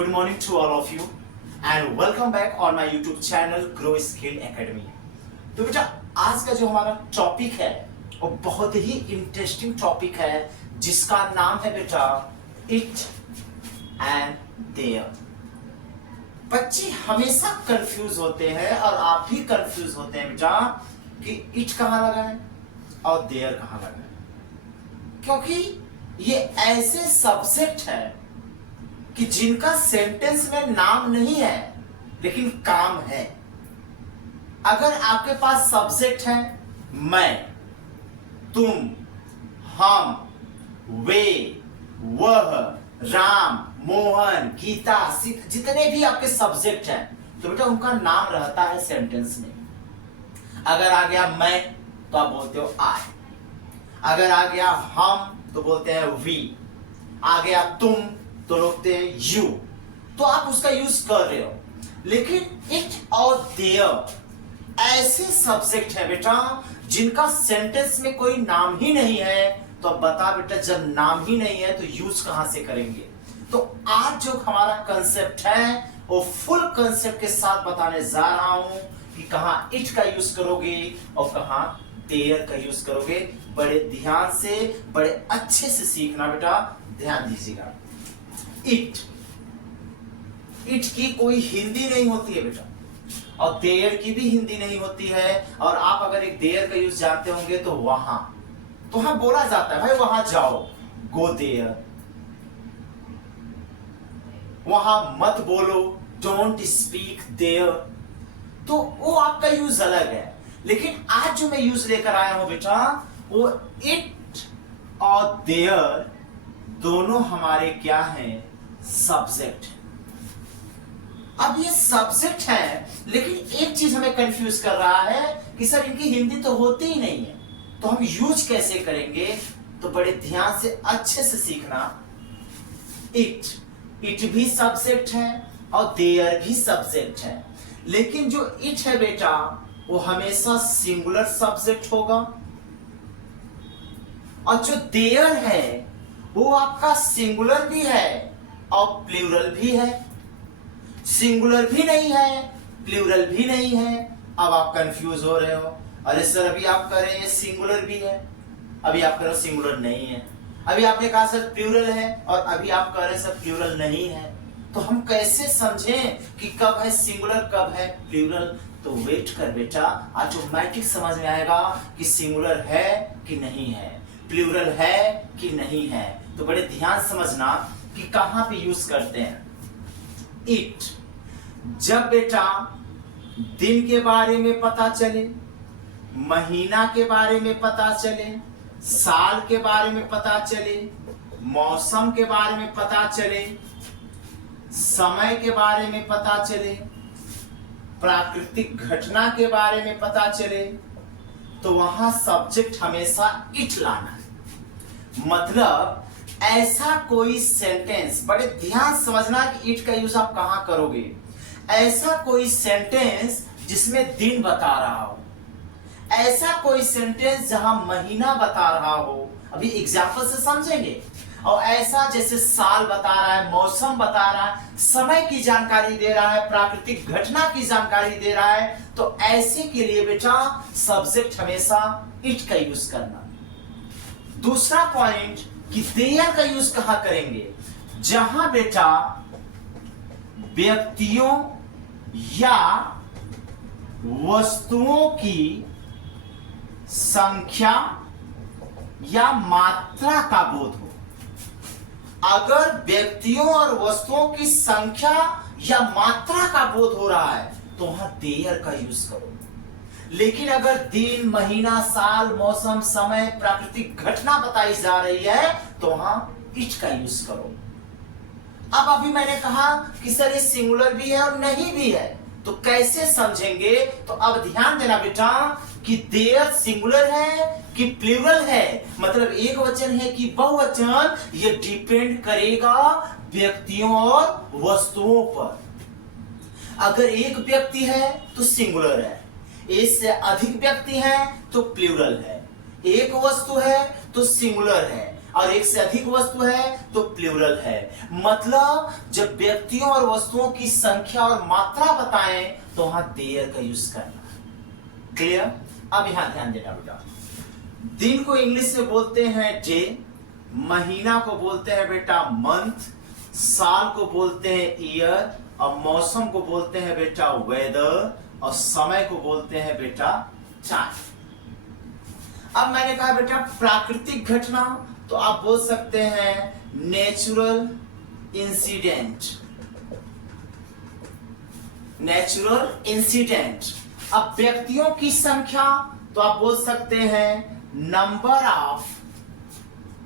Good morning to all of you and welcome back on my YouTube channel Grow Skill Academy। तो बेटा आज का जो हमारा टॉपिक है वो बहुत ही इंटरेस्टिंग टॉपिक है जिसका नाम है बेटा इट एंड देयर। बच्चे हमेशा कंफ्यूज होते हैं और आप भी कंफ्यूज होते हैं बेटा कि इट कहाँ लगा है और देयर कहाँ लगा है, क्योंकि ये ऐसे सब्जेक्ट है कि जिनका सेंटेंस में नाम नहीं है लेकिन काम है। अगर आपके पास सब्जेक्ट है मैं, तुम, हम, वे, वह, राम, मोहन, गीता, सीता, जितने भी आपके सब्जेक्ट हैं तो बेटा उनका नाम रहता है सेंटेंस में। अगर आ गया मैं तो आप बोलते हो आई, अगर आ गया हम तो बोलते हैं वी, आ गया तुम तो बोलते हैं यू, तो आप उसका यूज कर रहे हो। लेकिन इट और देयर ऐसे सब्जेक्ट है बेटा जिनका सेंटेंस में कोई नाम ही नहीं है। तो अब बता बेटा जब नाम ही नहीं है तो यूज कहां से करेंगे। तो आज जो हमारा कंसेप्ट है वो फुल कंसेप्ट के साथ बताने जा रहा हूं कि कहां इट का यूज करोगे और कहां देयर का यूज करोगे। बड़े ध्यान से बड़े अच्छे से सीखना बेटा, ध्यान दीजिएगा। इट की कोई हिंदी नहीं होती है बेटा और देयर की भी हिंदी नहीं होती है। और आप अगर एक देयर का यूज जानते होंगे तो वहां, तो हाँ बोला जाता है भाई वहां जाओ, गो देयर। वहां मत बोलो, डोंट स्पीक देयर। तो वो आपका यूज अलग है। लेकिन आज जो मैं यूज लेकर आया हूं बेटा वो इट और देयर दोनों हमारे क्या हैं, सब्जेक्ट। अब ये सब्जेक्ट है लेकिन एक चीज हमें कंफ्यूज कर रहा है कि सर इनकी हिंदी तो होती ही नहीं है, तो हम यूज कैसे करेंगे। तो बड़े ध्यान से अच्छे से सीखना। इट भी सब्जेक्ट है और देयर भी सब्जेक्ट है, लेकिन जो इट है बेटा वो हमेशा सिंगुलर सब्जेक्ट होगा और जो देयर है वो आपका सिंगुलर भी है और प्लूरल भी है। सिंगुलर भी नहीं है, प्लूरल भी नहीं है। अब आप कंफ्यूज हो रहे हो, अरे सर अभी आप कह रहे हैं सिंगुलर भी है, अभी आप कह रहे हो सिंगुलर नहीं है, अभी आपने कहा सर प्लूरल है और अभी आप कह रहे हैं सर प्लूरल नहीं है। तो हम कैसे समझें कि कब है सिंगुलर कब है प्लूरल। तो वेट कर बेटा, ऑटोमेटिक समझ में आएगा कि सिंगुलर है कि नहीं है, प्लूरल है कि नहीं है। तो बड़े ध्यान समझना कि कहां पे यूज करते हैं इट। जब बेटा दिन के बारे में पता चले, महीना के बारे में पता चले, साल के बारे में पता चले, मौसम के बारे में पता चले, समय के बारे में पता चले, प्राकृतिक घटना के बारे में पता चले, तो वहां सब्जेक्ट हमेशा इट लाना है। मतलब ऐसा कोई सेंटेंस, बड़े ध्यान समझना कि इट का यूज आप कहां करोगे। ऐसा कोई सेंटेंस जिसमें दिन बता रहा हो, ऐसा कोई सेंटेंस जहां महीना बता रहा हो, अभी एग्जांपल से समझेंगे, और ऐसा जैसे साल बता रहा है, मौसम बता रहा है, समय की जानकारी दे रहा है, प्राकृतिक घटना की जानकारी दे रहा है, तो ऐसे के लिए बेटा सब्जेक्ट हमेशा इट का यूज करना। दूसरा पॉइंट कि देयर का यूज कहां करेंगे, जहां बेटा व्यक्तियों या वस्तुओं की संख्या या मात्रा का बोध हो। अगर व्यक्तियों और वस्तुओं की संख्या या मात्रा का बोध हो रहा है तो वहां देयर का यूज करो। लेकिन अगर दिन, महीना, साल, मौसम, समय, प्राकृतिक घटना बताई जा रही है तो वहां इट का यूज करो। अब अभी मैंने कहा कि सर ये सिंगुलर भी है और नहीं भी है, तो कैसे समझेंगे। तो अब ध्यान देना बेटा कि देयर सिंगुलर है कि प्लूरल है, मतलब एक वचन है कि बहुवचन, ये डिपेंड करेगा व्यक्तियों और वस्तुओं पर। अगर एक व्यक्ति है तो सिंगुलर है, एक से अधिक व्यक्ति हैं तो प्लूरल है, एक वस्तु है तो सिंगुलर है और एक से अधिक वस्तु है तो प्लूरल है। मतलब जब व्यक्तियों और वस्तुओं की संख्या और मात्रा बताएं तो वहां देयर का यूज करना। क्लियर? अब यहां ध्यान देना बेटा, दिन को इंग्लिश में बोलते हैं डे, महीना को बोलते हैं बेटा मंथ, साल को बोलते हैं ईयर, और मौसम को बोलते हैं बेटा वेदर, और समय को बोलते हैं बेटा टाइम। अब मैंने कहा बेटा प्राकृतिक घटना, तो आप बोल सकते हैं नेचुरल इंसिडेंट, नेचुरल इंसिडेंट। अब व्यक्तियों की संख्या, तो आप बोल सकते हैं नंबर ऑफ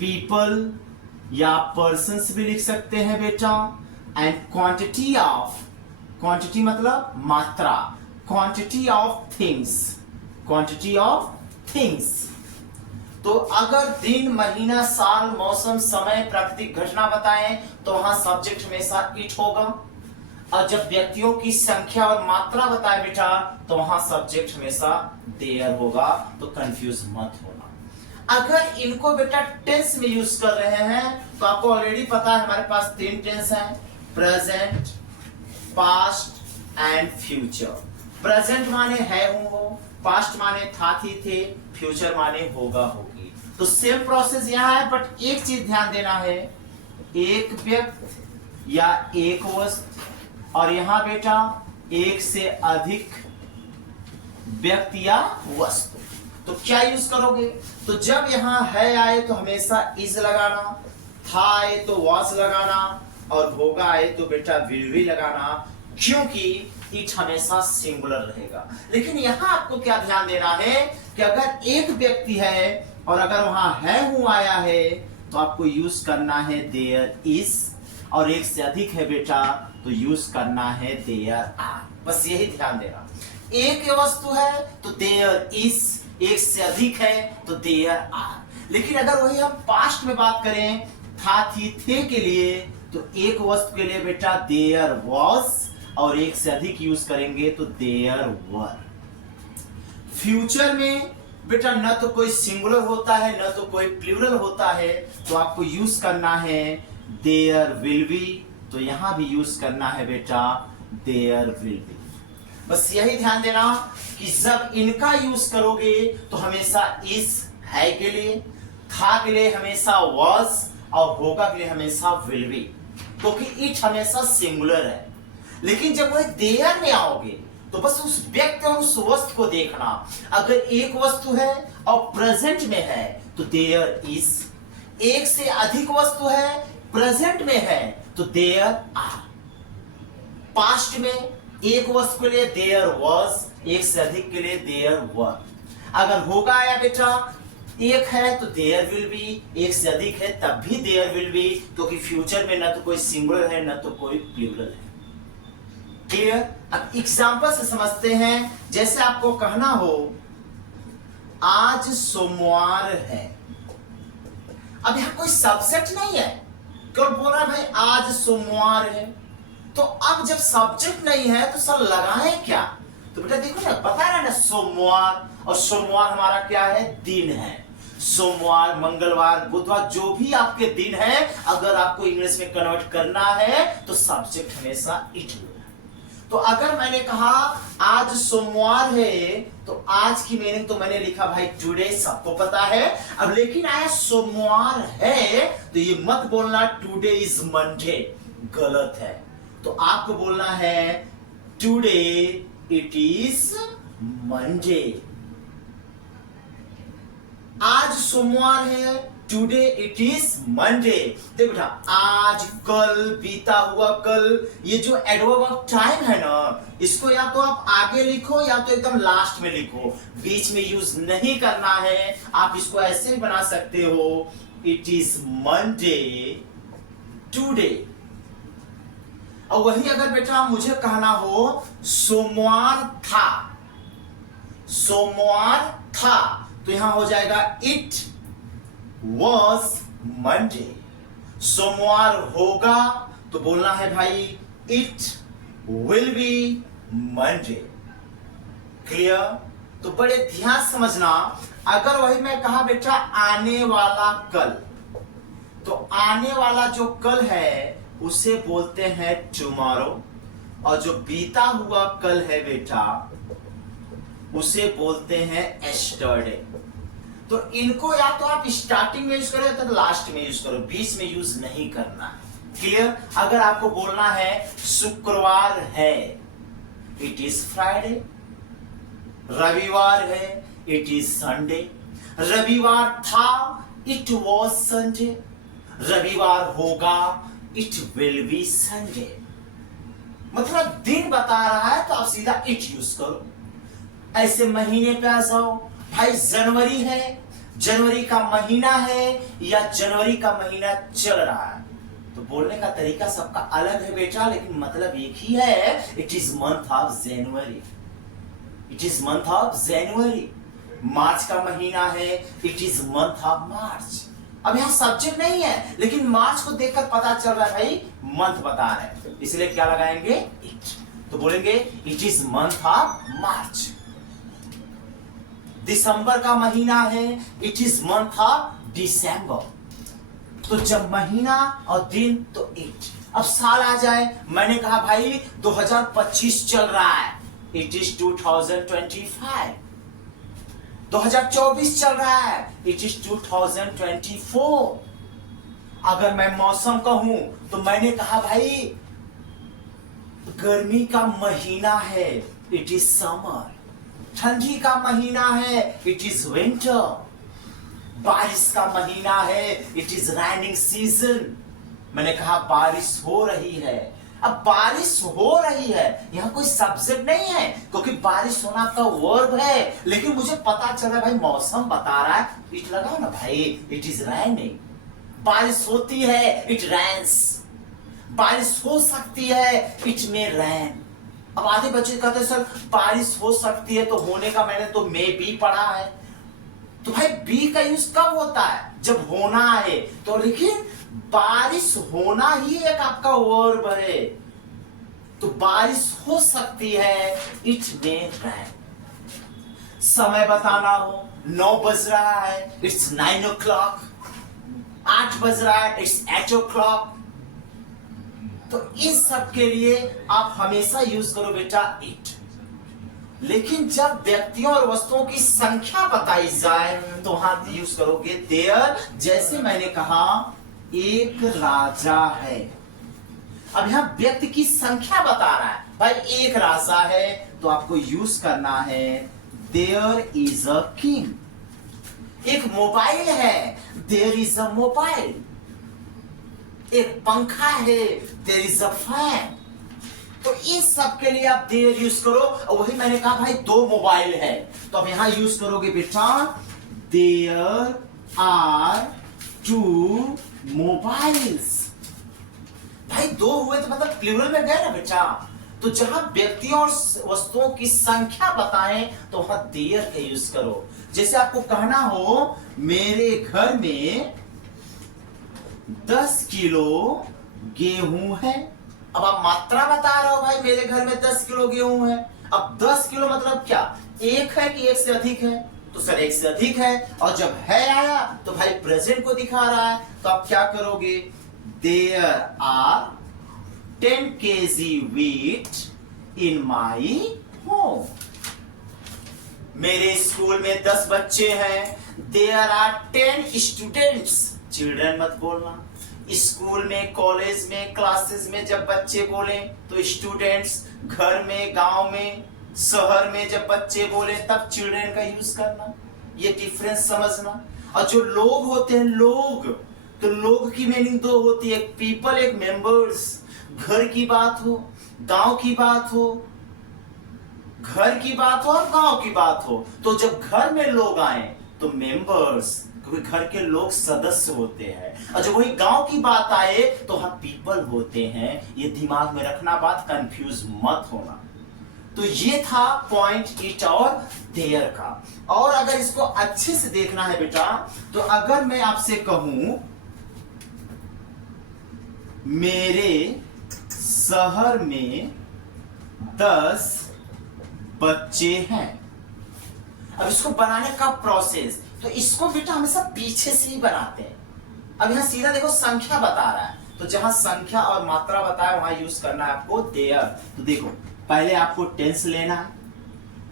पीपल, या पर्सन्स भी लिख सकते हैं बेटा। एंड क्वांटिटी ऑफ, क्वांटिटी मतलब मात्रा, quantity of things, quantity of things. तो अगर दिन, महीना, साल, मौसम, समय, प्राकृतिक घटना बताएं तो वहां सब्जेक्ट हमेशा इट होगा, और जब व्यक्तियों की संख्या और मात्रा बताए बेटा तो वहां सब्जेक्ट हमेशा देयर होगा। तो कंफ्यूज मत होना। अगर इनको बेटा टेंस में यूज कर रहे हैं तो आपको ऑलरेडी पता है हमारे पास 3 टेंस हैं, present, past and future. Present माने है हूं हो, पास्ट माने था थी थे, फ्यूचर माने होगा होगी। तो सेम प्रोसेस यहां है, बट एक चीज ध्यान देना है, एक व्यक्ति या एक वस्तु, और यहां बेटा एक से अधिक व्यक्ति या वस्तु। तो क्या यूज करोगे? तो जब यहां है आए तो हमेशा इज लगाना, था आए तो वाज लगाना, और होगा आए तो बेटा विल भी लगाना, क्योंकि इट हमेशा सिंगुलर रहेगा। लेकिन यहां आपको क्या ध्यान देना है कि अगर एक व्यक्ति है और अगर वहां है हूं आया है तो आपको यूज करना है देयर इज, और एक से अधिक है बेटा तो यूज करना है देयर आर। बस यही ध्यान देना। एक वस्तु है तो देयर इज, एक से अधिक है तो देयर आर। लेकिन अगर वही हम पास्ट में बात करें था थी थे के लिए, तो एक वस्तु के लिए बेटा देयर वाज, और एक से अधिक यूज करेंगे तो देयर वर। फ्यूचर में बेटा न तो कोई सिंगुलर होता है न तो कोई प्लूरल होता है, तो आपको यूज करना है देयर विल बी, तो यहां भी यूज करना है बेटा देयर विल बी। बस यही ध्यान देना कि जब इनका यूज करोगे तो हमेशा इस है के लिए, था के लिए हमेशा वाज, और होगा के लिए हमेशा विल बी, क्योंकि इट हमेशा सिंगुलर है। लेकिन जब वह देयर में आओगे तो बस उस व्यक्ति और उस वस्तु को देखना। अगर एक वस्तु है और प्रेजेंट में है तो देयर इज, एक से अधिक वस्तु है प्रेजेंट में है तो देयर आर। पास्ट में एक वस्तु के लिए देयर वाज, एक से अधिक के लिए देयर वर। अगर होगा आया बेटा एक है तो देयर विल बी, एक से अधिक है तब भी देयर विल बी, क्योंकि फ्यूचर में न तो कोई सिंगुलर है न तो कोई प्लूरल है। क्लियर? अब एग्जांपल से समझते हैं। जैसे आपको कहना हो आज सोमवार है, अब यहां कोई सब्जेक्ट नहीं है, केवल बोल रहा है भाई आज सोमवार है। तो अब जब सब्जेक्ट नहीं है तो सर लगाएं क्या? तो बेटा देखो ना, पता है ना सोमवार, और सोमवार हमारा क्या है? दिन है। सोमवार, मंगलवार, बुधवार, जो भी आपके दिन है, अगर आपको इंग्लिश में कन्वर्ट करना है तो सब्जेक्ट हमेशा इट होगा। तो अगर मैंने कहा आज सोमवार है तो आज की मीनिंग तो मैंने लिखा भाई टुडे, सबको पता है। अब लेकिन आया सोमवार है तो ये मत बोलना टुडे इज मंडे, गलत है। तो आपको बोलना है टुडे इट इज मंडे। आज सोमवार है, टुडे इट इज मंडे। देखो बेटा आज, कल, बीता हुआ कल, ये जो एडवर्ब ऑफ टाइम है ना, इसको या तो आप आगे लिखो या तो एकदम लास्ट में लिखो, बीच में यूज नहीं करना है। आप इसको ऐसे भी बना सकते हो, इट इज मंडे टुडे। और वही अगर बेटा मुझे कहना हो सोमवार था, सोमवार था, तो यहां हो जाएगा इट was Monday। सोमवार होगा तो बोलना है भाई it will be Monday। Clear? तो बड़े ध्यान समझना। अगर वही मैं कहा बेटा आने वाला कल, तो आने वाला जो कल है उसे बोलते हैं टुमारो, और जो बीता हुआ कल है बेटा उसे बोलते हैं एस्टरडे। तो इनको या तो आप स्टार्टिंग में यूज करो या तो लास्ट में यूज करो, बीच में यूज नहीं करना है। क्लियर? अगर आपको बोलना है शुक्रवार है, इट इज फ्राइडे। रविवार है, इट इज संडे। रविवार था, इट वॉज संडे। रविवार होगा, इट विल बी संडे। मतलब दिन बता रहा है तो आप सीधा इट यूज करो। ऐसे महीने पे आ जाओ, भाई जनवरी है, जनवरी का महीना है या जनवरी का महीना चल रहा है, तो बोलने का तरीका सबका अलग है बेटा, लेकिन मतलब एक ही है। It is month of January, it is month of January. March का महीना है, it is month of March. अब यहां सब्जेक्ट नहीं है, लेकिन मार्च को देखकर पता चल रहा है भाई मंथ बता रहे हैं, इसलिए क्या लगाएंगे? इट। तो बोलेंगे it is month of March. दिसंबर का महीना है, it is month of December. तो जब महीना और दिन तो इट। अब साल आ जाए, मैंने कहा भाई 2025 चल रहा है, इट इज 2025। 2024 चल रहा है, इट इज 2024। अगर मैं मौसम कहूं तो मैंने कहा भाई गर्मी का महीना है, इट इज समर। ठंडी का महीना है, इट इज विंटर। बारिश का महीना है, इट इज रेनिंग सीजन। मैंने कहा बारिश हो रही है। अब बारिश हो रही है, यहां कोई सब्जेक्ट नहीं है, क्योंकि बारिश होना आपका वर्ब है, लेकिन मुझे पता चल रहा है भाई मौसम बता रहा है, इट लगाओ ना भाई, इट इज रेनिंग। बारिश होती है, इट रेन्स। बारिश हो सकती है, इट मे रेन। अब आधे बच्चे कहते हैं सर बारिश हो सकती है, तो होने का मैंने तो मे बी पढ़ा है। तो भाई बी का यूज कब होता है? जब होना है। तो लेकिन बारिश होना ही एक आपका वर्ब है, तो बारिश हो सकती है, इट मे रेन। समय बताना हो, 9 बज रहा है, इट्स 9 o'clock। 8 बज रहा है, इट्स 8 o'clock। तो इस सब के लिए आप हमेशा यूज करो बेटा इट। लेकिन जब व्यक्तियों और वस्तुओं की संख्या बताई जाए तो वहां यूज करोगे देयर। जैसे मैंने कहा एक राजा है, अब यहां व्यक्ति की संख्या बता रहा है, भाई एक राजा है, तो आपको यूज करना है देयर इज अ किंग। एक मोबाइल है, देयर इज अ मोबाइल। एक पंखा है, देयर इज अ फैन। तो इस सब के लिए आप देयर यूज करो। और वही मैंने कहा भाई 2 मोबाइल है, तो अब यहां यूज करोगे बेटा देयर आर 2 मोबाइल्स। भाई 2 हुए तो मतलब प्लूरल में गए ना बेटा। तो जहां व्यक्तियों और वस्तुओं की संख्या बताएं तो वहां देयर का यूज करो। जैसे आपको कहना हो मेरे घर में 10 किलो गेहूं है। अब आप मात्रा बता रहे हो भाई मेरे घर में 10 किलो गेहूं है। अब 10 किलो मतलब क्या, एक है कि एक से अधिक है? तो सर एक से अधिक है, और जब है आया तो भाई प्रेजेंट को दिखा रहा है, तो आप क्या करोगे there are 10 kg wheat in my home। मेरे स्कूल में 10 बच्चे हैं, देयर आर 10 स्टूडेंट्स। चिल्ड्रन मत बोलना। स्कूल में, कॉलेज में, क्लासेस में जब बच्चे बोले तो स्टूडेंट्स, घर में, गांव में, शहर में जब बच्चे बोले तब चिल्ड्रन का यूज करना। ये डिफरेंस समझना। और जो लोग होते हैं लोग, तो लोग की मीनिंग 2 होती है, एक पीपल, एक मेंबर्स। घर की बात हो, गांव की बात हो, घर की बात हो और गांव की बात हो, तो जब घर में लोग आए तो मेंबर्स, क्योंकि घर के लोग सदस्य होते हैं। और जब वही गांव की बात आए तो वहां पीपल होते हैं। ये दिमाग में रखना बात, कंफ्यूज मत होना। तो ये था पॉइंट इट और देयर का। और अगर इसको अच्छे से देखना है बेटा, तो अगर मैं आपसे कहूं मेरे शहर में 10 बच्चे हैं। अब इसको बनाने का प्रोसेस, तो इसको बेटा हमेशा पीछे से ही बनाते हैं। अब यहाँ सीधा देखो संख्या बता रहा है, तो जहां संख्या और मात्रा बताया वहां यूज करना है आपको देयर। तो देखो पहले आपको टेंस लेना है,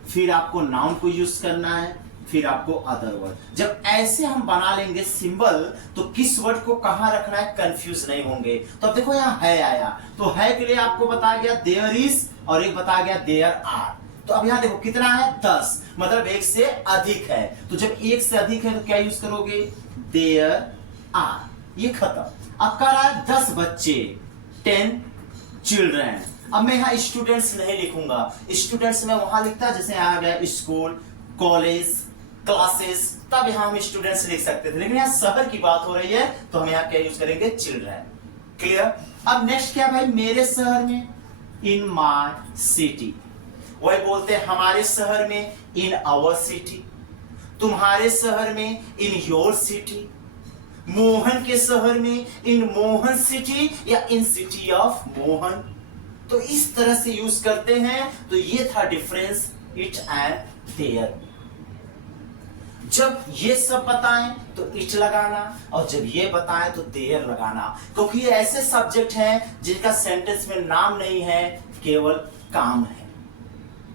फिर आपको नाउन को यूज करना है, फिर आपको अदर वर्ड। जब ऐसे हम बना लेंगे सिंबल तो किस वर्ड को कहां रखना है कंफ्यूज नहीं होंगे। तो अब देखो यहाँ है आया, तो है के लिए आपको बताया गया देयर इज और एक बताया गया देयर आर। तो अब यहाँ देखो कितना है 10, मतलब एक से अधिक है। तो जब एक से अधिक है तो क्या यूज करोगे देयर आर, ये खत्म। अब कह रहा है 10 बच्चे 10 चिल्ड्रेन। अब मैं यहाँ स्टूडेंट्स नहीं लिखूंगा, स्टूडेंट्स में वहां लिखता जैसे आ गया स्कूल कॉलेज क्लासेस, तब यहाँ हम स्टूडेंट्स लिख सकते थे, लेकिन यहाँ शहर की बात हो रही है तो हम यहाँ क्या यूज करेंगे चिल्ड्रेन। क्लियर। अब नेक्स्ट क्या भाई, मेरे शहर में इन माय सिटी, वही बोलते हैं हमारे शहर में इन आवर सिटी, तुम्हारे शहर में इन योर सिटी, मोहन के शहर में इन मोहन सिटी या इन सिटी ऑफ मोहन। तो इस तरह से यूज करते हैं। तो ये था डिफरेंस इट एंड देयर। जब ये सब बताएं तो इट लगाना और जब ये बताएं तो देयर लगाना, क्योंकि ये ऐसे सब्जेक्ट हैं जिनका सेंटेंस में नाम नहीं है, केवल काम है।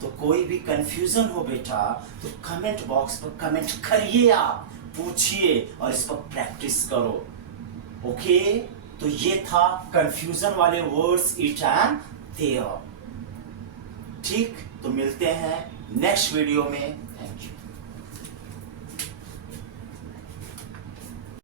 तो कोई भी कंफ्यूजन हो बेटा तो कमेंट बॉक्स पर कमेंट करिए, आप पूछिए और इस पर प्रैक्टिस करो। ओके, तो ये था कंफ्यूजन वाले वर्ड्स इट एंड देयर। ठीक, तो मिलते हैं नेक्स्ट वीडियो में।